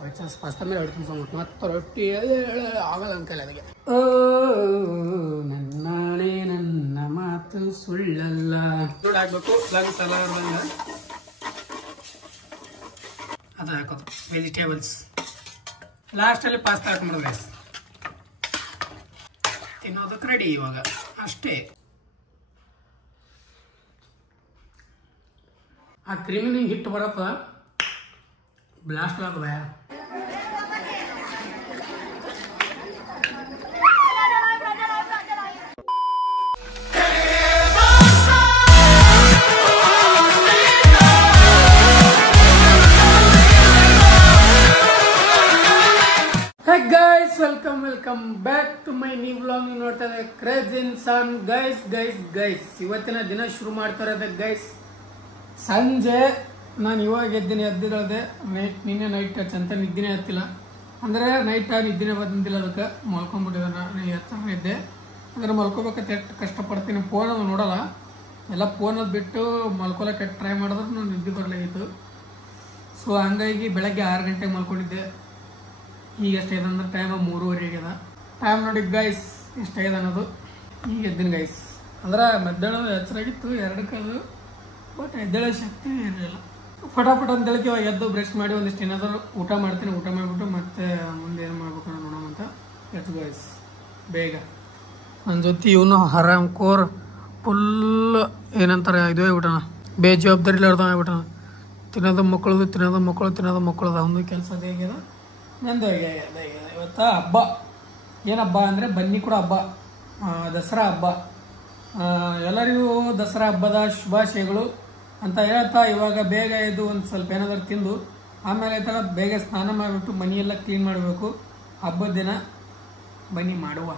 White sauce pasta ಮೇಲೆ ಹೊಡ್ಕೊಂಡು ಮತ್ತೆ ರೊಟ್ಟಿ ಆಗಲ್ಲ ಅನ್ಕಲ್ಲ ಅದಕ್ಕೆ. ಓ ನನ್ನಾಣೆ ನನ್ನ ಮಾತು ಸುಳ್ಳಲ್ಲ ನೋಡಿ ಹಾಕ್ಬೇಕು. ಅದು ಹಾಕೋದು ವೆಜಿಟೇಬಲ್ಸ್ ಲಾಸ್ಟಲ್ಲಿ ಪಾಸ್ತಾ ಹಾಕೊಂಡ್ಬಿಡೋದು ಗೈಸ್. ತಿನ್ನೋದಕ್ಕೆ ರೆಡಿ ಇವಾಗ ಅಷ್ಟೇ. ಆ ಕ್ರೀಮಿನ ಹಿಟ್ಟು ಬರತ್ತ ಬ್ಲಾಸ್ಟ್ ಆಗ್ತದ. Welcome back to my new vlog. ನೀವು ನೋಡ್ತಾ ಇದ್ದಾರೆ ಕ್ರೇಜಿ ಇನ್ಸಾನ್. ಗೈಸ್ ಇವತ್ತಿನ ದಿನ ಶುರು ಮಾಡ್ತಾ ಇರೋದು ಗೈಸ್. ಸಂಜೆ ನಾನು ಇವಾಗ ಎದ್ದಿರೋದೆ ನಿನ್ನೆ ನೈಟ್ ಚಂತ ನಿದ್ದಿನೇ ಹತ್ತಿಲ್ಲ. ಅಂದರೆ ನೈಟ್ ನಿದ್ದಿನೇ ಬಂದಿಲ್ಲ, ಅದಕ್ಕೆ ಮಲ್ಕೊಂಡ್ಬಿಟ್ಟಿದ್ದೆ. ನಾನು ಎಚ್ಚರ ಇದ್ದೆ ಅಂದ್ರೆ ಮಲ್ಕೋಬೇಕಂತ ಎಷ್ಟು ಕಷ್ಟಪಡ್ತೀನಿ. ಫೋನಲ್ಲಿ ನೋಡಲ್ಲ, ಎಲ್ಲ ಫೋನಲ್ಲಿ ಬಿಟ್ಟು ಮಲ್ಕೊಳಕ್ಕೆ ಟ್ರೈ ಮಾಡಿದ್ರೆ ನಾನು ನಿದ್ದೆ ಬರಲಾಗಿತ್ತು. ಸೊ ಹಂಗಾಗಿ ಬೆಳಗ್ಗೆ 6 ಗಂಟೆಗೆ ಮಲ್ಕೊಂಡಿದ್ದೆ. ಈಗ ಎಷ್ಟಾಗಿದೆ ಅಂದ್ರೆ ಟೈಮ್ 3:30 ಆಗ್ಯದ. ಟೈಮ್ ನೋಡಿ ಗೈಸ್ ಎಷ್ಟಾಗಿದೆ ಅನ್ನೋದು. ಈಗ ಎದ್ದಿನ ಗೈಸ್. ಅಂದ್ರೆ ಮಧ್ಯಾಹ್ನ ಎಚ್ಚರಾಗಿತ್ತು 2ಕ್ಕೆ ಅದು, ಬಟ್ ಎದ್ದೇಳೋ ಶಕ್ತಿ ಇರಲಿಲ್ಲ. ಫಟಾಫಟ್ ಅಂತೇಳಕ್ಕೆ ಇವಾಗ ಎದ್ದು ಬ್ರಷ್ ಮಾಡಿ ಒಂದಿಷ್ಟು ಏನಾದರೂ ಊಟ ಮಾಡ್ತೀನಿ. ಊಟ ಮಾಡಿಬಿಟ್ಟು ಮತ್ತೆ ಮುಂದೆ ಏನು ಮಾಡ್ಬೇಕು ಅನ್ನೋ ನೋಡೋಣ ಅಂತ ಎದ್ದು ಗೈಸ್ ಬೇಗ. ನನ್ನ ಜೊತೆ ಇವನು ಹರಾಮ್ ಕೋರ್ ಫುಲ್ ಏನಂತಾರೆ ಇದು ಆಗ್ಬಿಟ್ಟಣ, ಬೇಜವಾಬ್ದಾರಿ ಇಲ್ಲಾರ್ದ ಆಗ್ಬಿಟ್ಟಣ. ತಿನ್ನೋದು ಮಕ್ಕಳದು ಅವನು ಕೆಲಸ ಅದೇ ಆಗ್ಯದ, ನಂದು ಆಗ್ಯದ. ಇವತ್ತು ಹಬ್ಬ. ಏನು ಹಬ್ಬ ಅಂದರೆ ಬನ್ನಿ ಕೂಡ ಹಬ್ಬ, ದಸರಾ ಹಬ್ಬ. ಎಲ್ಲರಿಗೂ ದಸರಾ ಹಬ್ಬದ ಶುಭಾಶಯಗಳು ಅಂತ ಹೇಳ್ತಾ ಇವಾಗ ಬೇಗ ಎದ್ದು ಒಂದು ಸ್ವಲ್ಪ ಏನಾದರೂ ತಿಂದು ಆಮೇಲೆ ಈ ಥರ ಬೇಗ ಸ್ನಾನ ಮಾಡಿಬಿಟ್ಟು ಮನೆಯೆಲ್ಲ ಕ್ಲೀನ್ ಮಾಡಬೇಕು. ಹಬ್ಬದ ದಿನ ಬನ್ನಿ ಮಾಡುವ.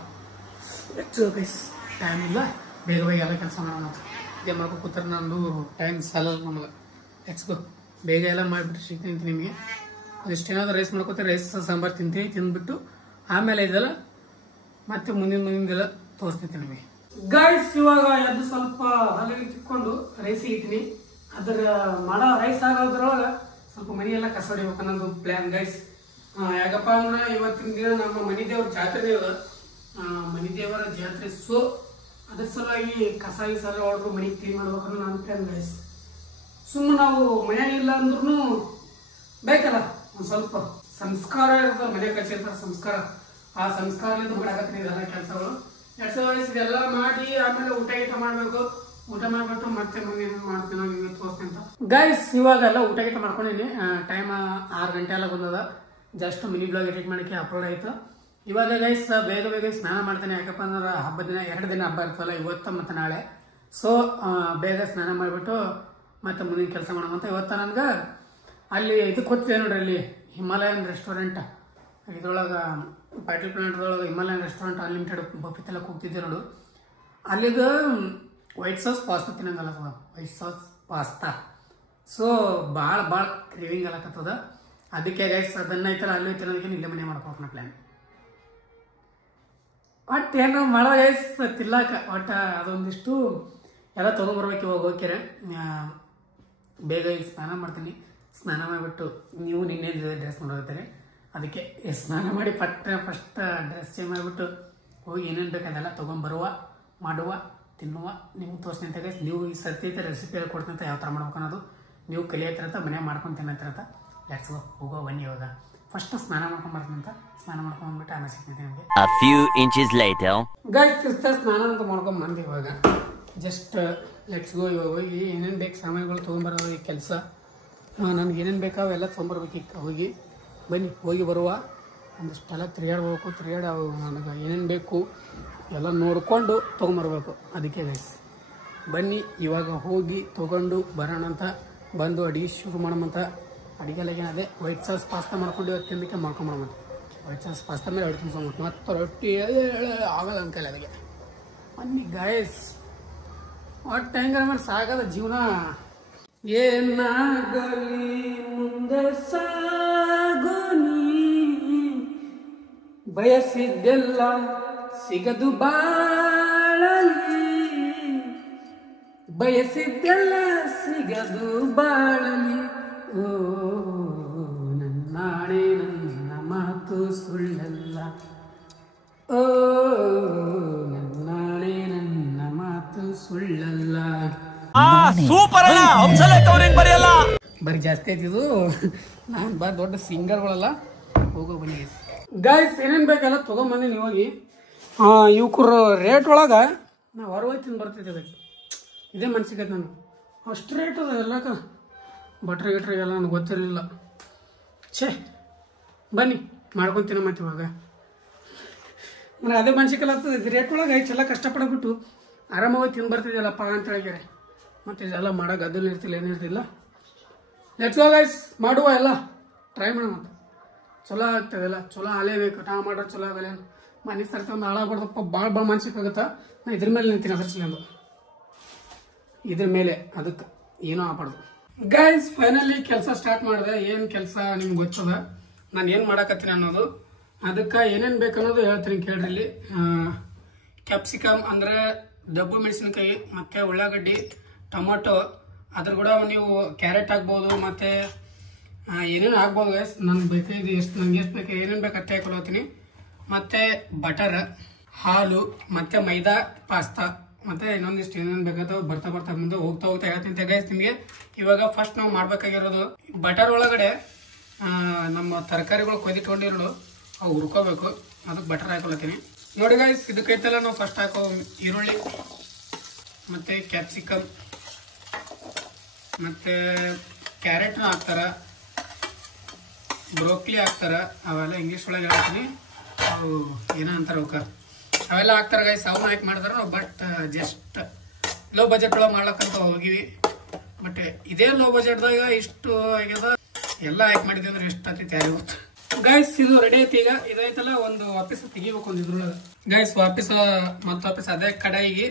ಟೈಮ್ ಇಲ್ಲ, ಬೇಗ ಎಲ್ಲ ಕೆಲಸ ಮಾಡೋಣ ಅಂತ ಇದೇ ಮಾಡ್ಕೊ ಕೂತಾರೆ. ನಂದು ಟೈಮ್ ಸಾಲಲ್ಲ ನಮಗೆ. ಎಕ್ಸ್ಗೋ ಬೇಗ ಎಲ್ಲ ಮಾಡಿಬಿಟ್ಟು ಸಿಗ್ತೀನಿ ನಿಮಗೆ. ಅದಿಷ್ಟು ಏನಾದರೂ ರೈಸ್ ಮಾಡ್ಕೋತಾರೆ, ರೈಸ್ ಸಾಂಬಾರು ತಿಂತೀನಿ. ತಿಂದ್ಬಿಟ್ಟು ಆಮೇಲೆ ಇದೆಲ್ಲ ಮತ್ತೆ ಮುಂದಿನದೆಲ್ಲ ತೋರಿಸ್ತೀನಿ ನಿಮಗೆ ಗೈಸ್. ಇವಾಗ ಎದ್ದು ಸ್ವಲ್ಪ ಹಾಲಿಗೆ ತಿಕ್ಕೊಂಡು ರೈಸ್ ಇಡ್ತೀನಿ. ಅದರ ಮಾಡೋ ರೈಸ್ ಆಗೋದ್ರೊಳಗೆ ಸ್ವಲ್ಪ ಮನೆಯೆಲ್ಲ ಕಸ ಹೊಡಿಬೇಕು ಅನ್ನೋದು ಪ್ಲ್ಯಾನ್ ಗೈಸ್. ಯಾಕಪ್ಪ ಅಂದ್ರೆ ಇವತ್ತಿನ ದಿನ ನಮ್ಮ ಮನೆ ದೇವ್ರ ಜಾತ್ರೆ ಇದೆ, ಮನೆ ದೇವರ ಜಾತ್ರೆ. ಸೊ ಅದ್ರ ಸಲುವಾಗಿ ಕಸ ಹೊಡೆದು ಮನೆ ಕ್ಲೀನ್ ಮಾಡ್ಬೇಕನ್ನೋ ನನ್ನ ಪ್ಲ್ಯಾನ್ ಗೈಸ್. ಸುಮ್ಮನೆ ನಾವು ಮನೆಯಾಗ ಇಲ್ಲ ಅಂದ್ರೂ ಬೇಕಲ್ಲ ಒಂದು ಸ್ವಲ್ಪ ಸಂಸ್ಕಾರ ಇರ್ತದೆ. ಮನೆ ಕಚ್ಚಿರ್ತಾರೆ ಸಂಸ್ಕಾರ, ಆ ಸಂಸ್ಕಾರದಿಂದ ಮಾಡಾಕತ್ತೀನಿ ಇದೆಲ್ಲ ಕೆಲಸಗಳು. ಇದೆಲ್ಲ ಮಾಡಿ ಆಮೇಲೆ ಊಟ ಮಾಡಬೇಕು. ಊಟ ಮಾಡ್ಬಿಟ್ಟು ಮತ್ತೆ ಮುಂದೆ ಮಾಡ್ತೀನಿ ನಿಮಗೆ ತೋರಿಸ್ತೀನಿ ಅಂತ ಗೈಸ್. ಇವಾಗೆಲ್ಲ ಊಟ ಮಾಡ್ಕೊಂಡಿನಿ. ಟೈಮ್ 6 ಗಂಟೆ ಎಲ್ಲ ಬಂದದ. ಜಸ್ಟ್ ಮಿನಿ ಬ್ಲಾಗ್ ಎಡಿಟ್ ಮಾಡೋಕ್ಕೆ ಅಪ್ಲೋಡ್ ಆಯಿತು. ಇವಾಗ ಗೈಸ್ ಬೇಗ ಸ್ನಾನ ಮಾಡ್ತೇನೆ. ಯಾಕಪ್ಪ ಅಂದ್ರೆ ಹಬ್ಬದ ದಿನ 2 ದಿನ ಹಬ್ಬ ಇರ್ತಲ್ಲ, ಇವತ್ತು ಮತ್ತು ನಾಳೆ. ಸೊ ಬೇಗ ಸ್ನಾನ ಮಾಡಿಬಿಟ್ಟು ಮತ್ತೆ ಮುಂದಿನ ಕೆಲಸ ಮಾಡೋಣ ಅಂತ. ಇವತ್ತು ನನಗೆ ಅಲ್ಲಿ ಇದಕ್ಕೆ ಹೋಗ್ತಿದೆ ನೋಡ್ರಿ, ಅಲ್ಲಿ ಹಿಮಾಲಯನ್ ರೆಸ್ಟೋರೆಂಟ್ ಇದ್ರೊಳಗೆ ಪಾಟೀಲ್ ಪ್ಲಾಂಟ್ದೊಳಗೆ ಹಿಮಾಲಯನ್ ರೆಸ್ಟೋರೆಂಟ್ ಅನ್ಲಿಮಿಟೆಡ್ ಬಫೆತೆಲ್ಲ ಹೋಗ್ತಿದ್ದೆ ನೋಡು. ಅಲ್ಲಿದು ವೈಟ್ ಸಾಸ್ ಪಾಸ್ತಾ ತಿನ್ನಂಗಲ್ಲ, ವೈಟ್ ಸಾಸ್ ಪಾಸ್ತಾ. ಸೊ ಭಾಳ ಕ್ರೇವಿಂಗ್ ಆಗತ್ತದ. ಅದಕ್ಕೆ ಗೈಸ್ ಅದನ್ನ ಐತಲ್ಲ ಅಲ್ಲಿ ತಿನ್ನೋದಕ್ಕೆ ಇಲ್ಲೇ ಮನೆ ಮಾಡ್ಕೋಣ ಪ್ಲ್ಯಾನ್. ಒಟ್ಟು ಏನೋ ಮಾಡೋ ಗೈಸ್ ತಿನ್ನಕ ಒಟ್ಟು ಅದೊಂದಿಷ್ಟು ಎಲ್ಲ ತೊಗೊಂಬರ್ಬೇಕು. ಇವಾಗ ಹೋಗ್ಯಾರೆ ಬೇಗ ಈಗ ಸ್ನಾನ ಮಾಡ್ತೀನಿ. ಸ್ನಾನ ಮಾಡಿಬಿಟ್ಟು ನೀವು ನಿನ್ನೆ ಡ್ರೆಸ್ ಮಾಡೋಗ್ತಾರೆ, ಅದಕ್ಕೆ ಸ್ನಾನ ಮಾಡಿ ಫಸ್ಟ್ ಡ್ರೆಸ್ ಚೇಂಜ್ ಮಾಡಿಬಿಟ್ಟು ಹೋಗಿ ಏನೇನು ಬೇಕು ಅದೆಲ್ಲ ತೊಗೊಂಬರುವ, ಮಾಡುವ, ತಿನ್ನುವ, ನಿಮ್ಗೆ ತೋರಿಸ್ತೀನಿ ಅಂತ ಗೈಸ್. ನೀವು ಈ ಸರ್ತಿ ರೆಸಿಪಿ ಎಲ್ಲ ಕೊಡ್ತೀನಿ ಅಂತ ಯಾವ ಥರ ಮಾಡ್ಬೇಕು ಅನ್ನೋದು ನೀವು ಕಲಿಯತ್ತಿರಂತ ಮನೆ ಮಾಡ್ಕೊಂಡು ತಿನ್ನತ್ತಿರಂತ. ಲೆಟ್ಸ್ ಗೋ, ಹೋಗೋ ಬನ್ನಿ. ಇವಾಗ ಫಸ್ಟ್ ಸ್ನಾನ ಮಾಡ್ಕೊಂಡು ಬರ್ತೀನಿ ಅಂತ. ಸ್ನಾನ ಮಾಡ್ಕೊಂಡು ಬಂದ್ಬಿಟ್ಟು ಆಮೇಲೆ ಸಿಗ್ತೀನಿ ನಿಮಗೆ. ಗೈಸ್ ಸ್ನಾನ ಅಂತ ಮಾಡ್ಕೊಂಡು ಬಂದು ಇವಾಗ ಜಸ್ಟ್ ಲೆಟ್ಸ್ ಗೋ. ಇವಾಗ ಹೋಗಿ ಏನೇನು ಬೇಕು ಸಾಮಾನುಗಳು ತೊಗೊಂಬರೋದು ಈ ಕೆಲಸ. ನನಗೆ ಏನೇನು ಬೇಕಾ ಅವೆಲ್ಲ ತೊಗೊಂಬರ್ಬೇಕು. ಹೋಗಿ ಬನ್ನಿ, ಹೋಗಿ ಬರುವ. ಒಂದಿಷ್ಟೆಲ್ಲ ತಿರುಗಾಡ್ಬೇಕು. ನನಗೆ ಏನೇನು ಬೇಕು ಎಲ್ಲ ನೋಡಿಕೊಂಡು ತೊಗೊಂಬರ್ಬೇಕು. ಅದಕ್ಕೆ ಗೈಸ್ ಬನ್ನಿ ಇವಾಗ ಹೋಗಿ ತೊಗೊಂಡು ಬರೋಣ ಅಂತ. ಬಂದು ಅಡುಗೆ ಶುರು ಮಾಡೋಣಂತ. ಅಡುಗೆಲ್ಲ ಅದೇ ವೈಟ್ ಸಾಸ್ ಪಾಸ್ತಾ ಮಾಡ್ಕೊಂಡು ಇವತ್ತು ತಿನ್ನಕ್ಕೆ ಮಾಡ್ಕೊಂಬಿಡೋಣ. ವೈಟ್ ಸಾಸ್ ಪಾಸ್ತಾ ಮೇಲೆ ಹೊಡ್ಕೊಂಡು ಮತ್ತೆ ರೊಟ್ಟಿ ಆಗಲ್ಲ ಅನ್ಕಲ್ಲ ಅದಕ್ಕೆ. ಬನ್ನಿ ಗೈಸ್, ಒಟ್ಟು ಹೆಂಗಾರ ಮಾಡಿ ಸಾಗದ ಜೀವನ. ಏನಾಗಲಿ ಮುಂದೆ ಸಾಗೋನಿ, ಬಯಸಿದ್ದೆಲ್ಲ ಸಿಗದು ಬಾಳಲಿ, ಬಯಸಿದ್ದೆಲ್ಲ ಸಿಗದು ಬಾಳಲಿ. ಓ ನನ್ನಾಣೆ ನನ್ನ ಓ ನನ್ನಾಳೆ ನನ್ನ ಮಾತು ಸುಳ್ಳಲ್ಲ. ಸೂಪರ್ ಬರೆಯಲ್ಲ ಬರೀ ಜಾಸ್ತಿ ಆಯ್ತಿದು. ನಾನು ಬಾ ದೊಡ್ಡ ಸಿಂಗರ್ಗಳಲ್ಲ. ಹೋಗೋ ಬನ್ನಿ ಗೈಸ್, ಏನೇನು ಬೇಕಲ್ಲ ತೊಗೊಂಬಂದಿನಿ ಹೋಗಿ. ಇವ್ರ ರೇಟ್ ಒಳಗೆ ನಾವು ಹೊರಗೋಯ್ತೀನಿ ಬರ್ತಿದ್ದೆ. ಅದಕ್ಕೆ ಇದೇ ಮನ್ಸಿಗೈತೆ ನಾನು. ಅಷ್ಟು ರೇಟ್ ಅದ ಎಲ್ಲಕ್ಕ. ಬಟ್ರೆ ಗಿಟ್ರೆ ಎಲ್ಲ ನನಗೆ ಗೊತ್ತಿರಲಿಲ್ಲ. ಛೇ ಬನ್ನಿ ಮಾಡ್ಕೊತೀನಿ ಮತ್ತೆ ಇವಾಗ. ನನಗೆ ಅದೇ ಮನ್ಸಿಗೆಲ್ಲ ಆಗ್ತದೆ. ರೇಟ್ ಒಳಗೆ ಎಲ್ಲ ಕಷ್ಟಪಡ್ಬಿಟ್ಟು ಆರಾಮಾಗಿ ತಿಂದು ಬರ್ತಿದ್ದಲ್ಲಪ್ಪ ಅಂತ ಹೇಳಿದ್ರೆ ಮತ್ತೆ ಇದೆಲ್ಲ ಮಾಡೋ ಗದ್ದಲು ಇರ್ತಿಲ್ಲ, ಏನಿರ್ತಿಲ್ಲ. ಲೆಟ್ಸ್ ಗೋ ಗೈಸ್, ಮಾಡುವ ಎಲ್ಲ ಟ್ರೈ ಮಾಡೋಣ. ಮತ್ತೆ ಚಲೋ ಆಗ್ತದೆಲ್ಲ, ಚಲೋ ಆಲೇಬೇಕು. ನಾ ಮಾಡೋದು ಚಲೋ ಆಗಲ್ಲ. ಮನೆ ಸರ್ತಿ ಒಂದು ಹಾಳಾಗ್ಬಾರ್ದಪ್ಪ, ಭಾಳ ಮನ್ಸಿಗೆ ನಾ ಇದ್ರ ಮೇಲೆ ನಿಂತೀನಿ. ಅದ್ರಸಲಿಂದು ಇದ್ರ ಮೇಲೆ ಅದಕ್ಕೆ ಏನೂ ಆಗ್ಬಾರ್ದು. ಗೈಸ್ ಫೈನಲಿ ಕೆಲಸ ಸ್ಟಾರ್ಟ್ ಮಾಡಿದೆ. ಏನು ಕೆಲಸ ನಿಮ್ಗೆ ಗೊತ್ತದ, ನಾನು ಏನು ಮಾಡಕತ್ತೀನಿ ಅನ್ನೋದು. ಅದಕ್ಕೆ ಏನೇನು ಬೇಕು ಅನ್ನೋದು ಹೇಳ್ತೀನಿ ಕೇಳ್ರಿ. ಇಲ್ಲಿ ಕ್ಯಾಪ್ಸಿಕಮ್ ಅಂದರೆ ದಬ್ಬು ಮೆಣಸಿನಕಾಯಿ, ಮತ್ತು ಉಳ್ಳಾಗಡ್ಡಿ, ಟೊಮೊಟೊ, ಅದ್ರ ಕೂಡ ನೀವು ಕ್ಯಾರೆಟ್ ಹಾಕ್ಬೋದು, ಮತ್ತು ಏನೇನು ಹಾಕ್ಬೋದು ಗೈಸ್. ನನಗೆ ಬೇಕಾಗಿದೆ ಎಷ್ಟು, ನಂಗೆ ಎಷ್ಟು ಬೇಕು ಏನೇನು ಬೇಕು ಅಷ್ಟೇ ಹಾಕೊಳ್ತೀನಿ. ಮತ್ತು ಬಟರ್, ಹಾಲು, ಮತ್ತು ಮೈದಾ, ಪಾಸ್ತಾ, ಮತ್ತು ಇನ್ನೊಂದಿಷ್ಟು ಏನೇನು ಬೇಕಾದ ಬರ್ತಾ ಬರ್ತಾ ಮುಂದೆ ಹೋಗ್ತಾ ಹೇಳ್ತೀನಿ ಗೈಸ್ ನಿಮಗೆ. ಇವಾಗ ಫಸ್ಟ್ ನಾವು ಮಾಡ್ಬೇಕಾಗಿರೋದು ಬಟರ್ ಒಳಗಡೆ ನಮ್ಮ ತರಕಾರಿಗಳು ಕೊಯ್ದಿಟ್ಕೊಂಡಿರೋದು ಅವು ಹುರ್ಕೋಬೇಕು. ಅದಕ್ಕೆ ಬಟರ್ ಹಾಕೊಳ್ತೀನಿ ನೋಡಿ ಗೈಸ್. ಇದಕ್ಕೈತೆಲ್ಲ ನಾವು ಫಸ್ಟ್ ಹಾಕೋ ಈರುಳ್ಳಿ, ಮತ್ತು ಕ್ಯಾಪ್ಸಿಕಮ್, ಮತ್ತು ಕ್ಯಾರೆಟ್ನ ಹಾಕ್ತಾರ, ಬ್ರೋಕ್ಲಿ ಹಾಕ್ತಾರ. ಅವೆಲ್ಲ ಇಂಗ್ಲೀಷ್ ಒಳಗೆ ಹೇಳ್ತೀನಿ, ಅವು ಏನೋ ಅಂತಾರೆ ಅವಕ್ಕೆ, ಅವೆಲ್ಲ ಹಾಕ್ತಾರೆ ಗೈಸ್. ಅವನ್ನ ಹಾಕಿ ಮಾಡಿದಾರೆ ನಾವು. ಬಟ್ ಜಸ್ಟ್ ಲೋ ಬಜೆಟ್ ಒಳಗೆ ಮಾಡ್ಲಕ್ಕಂತ ಹೋಗಿವಿ. ಬಟ್ ಇದೇ ಲೋ ಬಜೆಟ್ದಾಗ ಇಷ್ಟು ಆಗ್ಯದ. ಎಲ್ಲ ಹಾಕಿ ಮಾಡಿದ್ವಿ ಅಂದ್ರೆ ಎಷ್ಟು ಆಗ್ತೈತಿ ಯಾರಿಗೆ ಗೊತ್ತು ಗೈಸ್. ಇದು ರೆಡಿ ಐತಿ. ಈಗ ಇದೈತಲ್ಲ ಒಂದು ವಾಪಸ್ ತೆಗಿಬೇಕು ಒಂದು ಇದ್ರೊಳಗೆ ಗೈಸ್. ವಾಪಸ್ ಅದೇ ಕಡಾಯಿಗೆ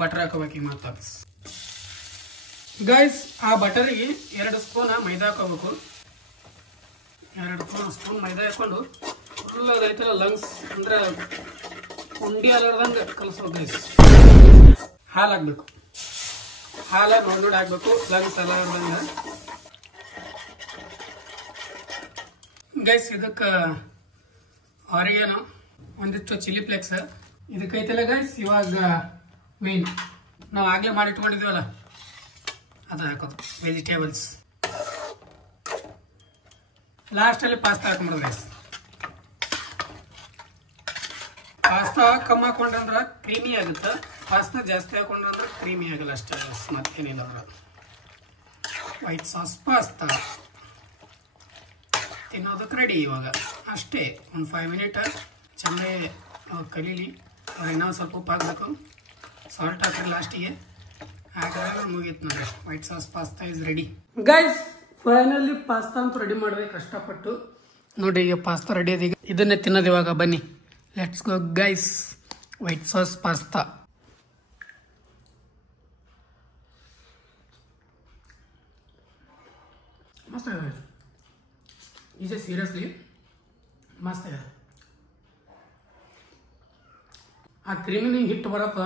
ಬಟರ್ ಹಾಕೋಬೇಕು. ಈಗ ಮತ್ತೆ ವಾಪಸ್ ಗೈಸ್ ಆ ಬಟರಿಗೆ 2 ಸ್ಪೂನ್ ಮೈದಾ ಹಾಕೋಬೇಕು. 2 ಸ್ಪೂನ್ ಮೈದಾ ಹಾಕೊಂಡು ಫುಲ್ ಅದೈತಲ್ಲ ಲಂಗ್ಸ್ ಅಂದ್ರೆ ಉಂಡಿ ಅಲಾರ್ದಂಗೆ ಕಲಿಸ್ಬೇಕು ಗೈಸ್. ಹಾಲು ಹಾಕ್ಬೇಕು. ಹಾಲು ನೋಡಿ ಹಾಕ್ಬೇಕು, ಲಂಗ್ಸ್ ಅಲಾರ್ದಂಗೆ ಗೈಸ್. ಇದಕ್ಕೆ ಆರಿಗೇನೋ, ಒಂದಿಷ್ಟು ಚಿಲ್ಲಿ ಫ್ಲೇಕ್ಸ್, ಇದಕ್ಕೈತಲ್ಲ ಗೈಸ್. ಇವಾಗ ಮೇನ್ ನಾವು ಆಗಲೇ ಮಾಡಿಟ್ಕೊಂಡಿದ್ದೀವಲ್ಲ ಅದು ಹಾಕೋದು, ವೆಜಿಟೇಬಲ್ಸ್. ಲಾಸ್ಟಲ್ಲಿ ಪಾಸ್ತಾ ಹಾಕೊಂಡ್ಬಿಡೋದು ಗೈಸ್. ಪಾಸ್ತಾ ಕಮ್ಮಿ ಹಾಕೊಂಡ್ರಂದ್ರೆ ಕ್ರೀಮಿ ಆಗುತ್ತೆ, ಪಾಸ್ತಾ ಜಾಸ್ತಿ ಹಾಕೊಂಡ್ರಂದ್ರೆ ಕ್ರೀಮಿ ಆಗಲ್ಲ ಅಷ್ಟೇ. ಮತ್ತೇನಿಲ್ಲ ಅಂದ್ರೆ ವೈಟ್ ಸಾಸ್ ಪಾಸ್ತಾ ತಿನ್ನೋದಕ್ಕೆ ರೆಡಿ. ಇವಾಗ ಅಷ್ಟೇ ಒಂದು 5 ಮಿನಿಟ್ ಚೆನ್ನಾಗಿ ಕಲೀಲಿ. ಇನ್ನೊಂದು ಸ್ವಲ್ಪ ಉಪ್ಪು ಹಾಕಬೇಕು, ಸಾಲ್ಟ್ ಹಾಕ್ರಿ ಲಾಸ್ಟಿಗೆ. ಹಾಗಾದ್ರೆ ಮುಗೀತು ನೋಡಿ, white sauce pasta is ready guys. Finally pasta ಅಂತೂ ರೆಡಿ ಮಾಡ್ಬೇಕು ಕಷ್ಟಪಟ್ಟು. ನೋಡಿ ಈಗ ಪಾಸ್ತಾ ರೆಡಿ ಇದೆ. ಈಗ ಇದನ್ನೇ ತಿನ್ನೋದು ಇವಾಗ. ಬನ್ನಿ let's go guys. White sauce pasta ಮಸ್ತ್ ಇದೆ. ಈಸ್ ಸೀರಿಯಸ್ಲಿ ಮಸ್ತ್ ಇದೆ. ಆ ಕ್ರೀಮಿನ ಹಿಂಗೆ ಹಿಟ್ಟು ಬರತ್ತ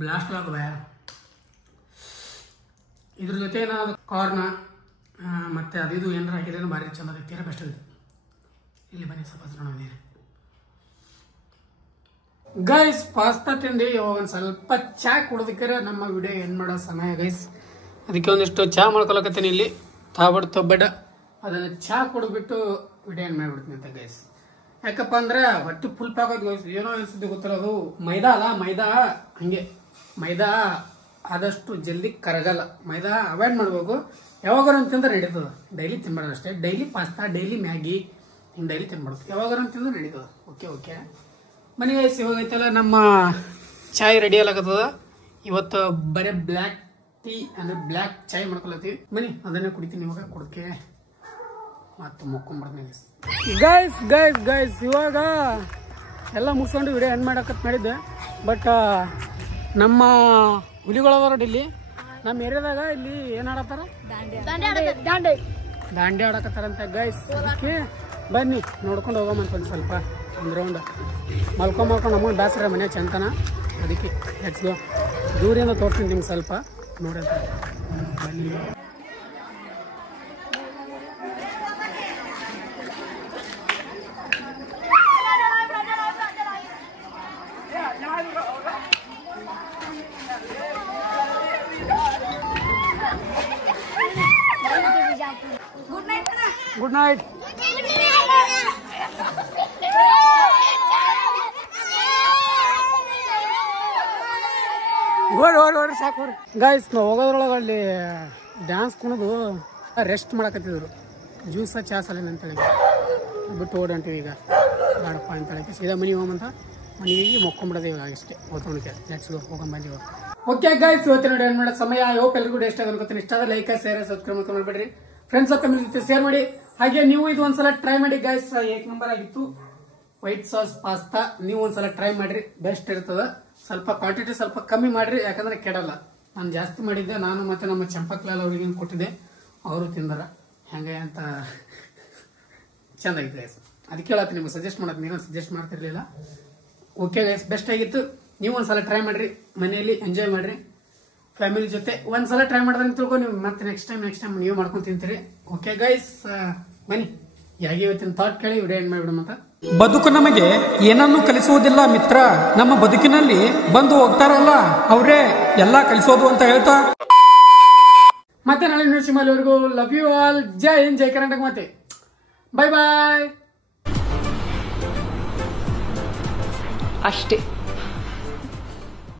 ಬ್ಲಾಸ್ಟ್ ಆಗದ. ಇದ್ರ ಜೊತೆ ಏನಾದ್ರು ಕಾರ್ನ ಮತ್ತು ಅದು ಏನಾರು ಹಾಕಿದ್ರೆ ಭಾರಿ ಚೆನ್ನಾಗಿ ತೀರ ಬೆಸ್ಟ್ ಇದೆ. ಇಲ್ಲಿ ಬನ್ನಿ ಸ್ವಲ್ಪ ನೋಡೋಣ ಗೈಸ್. ಪಾಸ್ತಾ ತಿಂದು ಇವಾಗ ಒಂದು ಸ್ವಲ್ಪ ಚಹಾ ಕುಡ್ದಕ್ಕಿರ ನಮ್ಮ ವಿಡಿಯೋ ಏನು ಮಾಡೋ ಸಮಯ ಗೈಸ್. ಅದಕ್ಕೆ ಒಂದಿಷ್ಟು ಚಹಾ ಮಾಡ್ಕೊಳಕತ್ತೀನಿ ಇಲ್ಲಿ ತೊಬ್ಬಡ. ಅದನ್ನು ಚಹಾ ಕುಡಿದ್ಬಿಟ್ಟು ವಿಡಿಯೋ ಏನು ಮಾಡಿಬಿಡ್ತೀನಿ ಅಂತ ಗೈಸ್. ಯಾಕಪ್ಪ ಅಂದ್ರೆ ಹೊಟ್ಟೆ ಫುಲ್ ಪಾಕೋದು ಗೈಸ್. ಏನೋ ಅನಿಸುತ್ತೆ ಗೊತ್ತಿಲ್ಲ, ಅದು ಮೈದಾ ಅಲ್ಲ. ಮೈದಾ ಹಂಗೆ ಮೈದಾ ಆದಷ್ಟು ಜಲ್ದಿ ಕರಗಲ್ಲ. ಮೈದಾ ಅವಾಯ್ಡ್ ಮಾಡ್ಬೇಕು. ಯಾವಾಗಾರ ತಿಂದ್ರೆ ನಡೀತದೆ, ಡೈಲಿ ತಿನ್ಬಾರ್ದು ಅಷ್ಟೇ. ಡೈಲಿ ಪಾಸ್ತಾ, ಡೈಲಿ ಮ್ಯಾಗಿ ಹಿಂಗೆ ಡೈಲಿ ತಿನ್ಬಾರ್ದು. ಯಾವಾಗಾರ ತಿಂದ್ರೆ ನಡೀತದೆ. ಓಕೆ ಬನ್ನಿ ಗೈಸ್. ಇವಾಗ ಐತಲ್ಲ ನಮ್ಮ ಚಾಯ್ ರೆಡಿ ಆಗತ್ತದ. ಇವತ್ತು ಬರೀ ಬ್ಲ್ಯಾಕ್ ಟೀ ಅಂದ್ರೆ ಬ್ಲ್ಯಾಕ್ ಚಾಯ್ ಮಾಡ್ಕೊಳತ್ತೀವಿ. ಬನ್ನಿ ಅದನ್ನೇ ಕುಡಿತೀನಿ ಇವಾಗ. ಕುಡ್ಕೆ ಮತ್ತು ಮುಕ್ಕೊಂಬರ್ತೀನಿ ಗೈಸ್. ಇವಾಗ ಎಲ್ಲ ಮುಗಿಸ್ಕೊಂಡು ವಿಡಿಯೋ ಎಂಡ್ ಮಾಡಕತ್ ಮಾಡಿದ್ದೆ. ಬಟ್ ನಮ್ಮ ಹುಲಿಗಳವರು ಇಲ್ಲಿ ನಮ್ಮ ಏರಿಯಾದಾಗ ಇಲ್ಲಿ ಏನ್ ಆಡತ್ತಾರ, ದಾಂಡಿ ಆಡಕತ್ತಾರಂತ ಗೈಸ್. ಅದಕ್ಕೆ ಬನ್ನಿ ನೋಡ್ಕೊಂಡು ಹೋಗೋಮಂತ ಒಂದು ಸ್ವಲ್ಪ ಒಂದು ರೌಂಡ್. ಮಲ್ಕೊಂಡು ನಮಗೆ ಬೇಸರ ಮನೆ ಚಂತನ. ಅದಕ್ಕೆ ಲೆಟ್ಸ್ ಗೋ. ದೂರಿಂದ ತೋರಿಸ್ತೀನಿ ನಿಮ್ಗೆ ಸ್ವಲ್ಪ ನೋಡಂತ ಬನ್ನಿ. Good night. ಓಡಿ ಸಾಕು ಗೈಸ್. ನಾವು ಹೋಗೋದ್ರೊಳಗೆ ಅಲ್ಲಿ ಡ್ಯಾನ್ಸ್ ಕುಣಿದು ರೆಸ್ಟ್ ಮಾಡಕತ್ತಿದ್ರು. ಜ್ಯೂಸ ಚಾ ಸಲೇನ ಅಂತೇಳಿ ಬಿಟ್ಟು ಓಡಿ ಅಂತೀವಿ. ಈಗ ಬೇಡಪ್ಪ ಅಂತೇಳಿ ಸೀದಾ ಮನೆಗೆ ಹೋಗಂತ ಮನೆಗೆ ಮೊಕ್ಕೊಂಬಿಡೋದು ಇವಾಗ ಇಷ್ಟೇ. ಓದ್ಕೊಳಕ್ಕೆ ಲೆಟ್ಸ್ ಗೋ ಹೋಗಂಬಂದಿವ. ಓಕೆ ಗೈಸ್, ಇವತ್ತಿನ ನೋಡಿ ಏನ್ ಮಾಡೋ ಸಮಯ. ಹೋಪ್ ಎಲ್ರಿಗೂ ಇಷ್ಟ ಆಗೋದು. ಇಷ್ಟ ಆದ್ರೆ ಲೈಕ್ ಶೇರ್ ಸಬ್ಸ್ಕ್ರೈಬ್ ಮಾಡ್ಬೇಡ್ರಿ. ಫ್ರೆಂಡ್ಸ್ ಫ್ಯಾಮಿಲಿ ಜೊತೆ ಶೇರ್ ಮಾಡಿ. ಹಾಗೆ ನೀವು ಇದು ಒಂದ್ಸಲ ಟ್ರೈ ಮಾಡಿ ಗೈಸ್. 1 ನಂಬರ್ ಆಗಿತ್ತು ವೈಟ್ ಸಾಸ್ ಪಾಸ್ತಾ. ನೀವು ಒಂದ್ಸಲ ಟ್ರೈ ಮಾಡ್ರಿ, ಬೆಸ್ಟ್ ಇರ್ತದ. ಸ್ವಲ್ಪ ಕ್ವಾಂಟಿಟಿ ಸ್ವಲ್ಪ ಕಮ್ಮಿ ಮಾಡ್ರಿ, ಯಾಕಂದ್ರೆ ಕೆಡಲ್ಲ. ನಾನು ಜಾಸ್ತಿ ಮಾಡಿದ್ದೆ, ನಾನು ಮತ್ತೆ ನಮ್ಮ ಚಂಪಕ್ಲಾಲ್ ಅವ್ರಿಗೆ ಕೊಟ್ಟಿದ್ದೆ, ಅವರು ತಿಂದಾರ. ಹೆಂಗೆ ಅಂತ ಚಂದಾಗಿತ್ತು ಗೈಸ್. ಅದಕ್ಕೆ ಹೇಳತ್ತೀನಿ, ನಿಮ್ಗೆ ಸಜೆಸ್ಟ್ ಮಾಡತ್ತೀನಿ, ನೀನು ಸಜೆಸ್ಟ್ ಮಾಡ್ತಿರ್ಲಿಲ್ಲ. ಓಕೆ ಗೈಸ್, ಬೆಸ್ಟ್ ಆಗಿತ್ತು. ನೀವು ಒಂದ್ಸಲ ಟ್ರೈ ಮಾಡ್ರಿ, ಮನೆಯಲ್ಲಿ ಎಂಜಾಯ್ ಮಾಡ್ರಿ ಫ್ಯಾಮಿಲಿ ಜೊತೆ. ಒಂದ್ಸಲ ಟ್ರೈ ಮಾಡಿದ್ರೆ ತಿಳ್ಕೊ, ನೀವು ಮತ್ತೆ ನೆಕ್ಸ್ಟ್ ಟೈಮ್ ನೀವು ಮಾಡ್ಕೊಂಡು ತಿಂತೀರಿ. ಓಕೆ ಗೈಸ್, ಬನ್ನಿ ಯಾಕೆ ಇವತ್ತಿನ ಥಾಟ್ ಕೇಳಿ ವಿಡಿಯೋ ಎಂಡ್ ಮಾಡಿಬಿಡೋಣ ಅಂತ. ಬದುಕು ನಮಗೆ ಏನನ್ನೂ ಕಲಿಸುವುದಿಲ್ಲ ಮಿತ್ರ, ನಮ್ಮ ಬದುಕಿನಲ್ಲಿ ಬಂದು ಹೋಗ್ತಾರಲ್ಲ ಅವರೇ ಎಲ್ಲಾ ಕಲಿಸೋದು ಅಂತ ಹೇಳ್ತಾ ಮತ್ತೆ ನಾಳೆ ನ್ಯೂಸಿಮಲ್ಲಿವರೆಗೂ ಲವ್ ಯು ಆಲ್. ಜೈ ಹಿಂದ್, ಜೈ ಕರ್ನಾಟಕ. ಮತ್ತೆ ಬಾಯ್ ಬಾಯ್. ಅಷ್ಟೇ.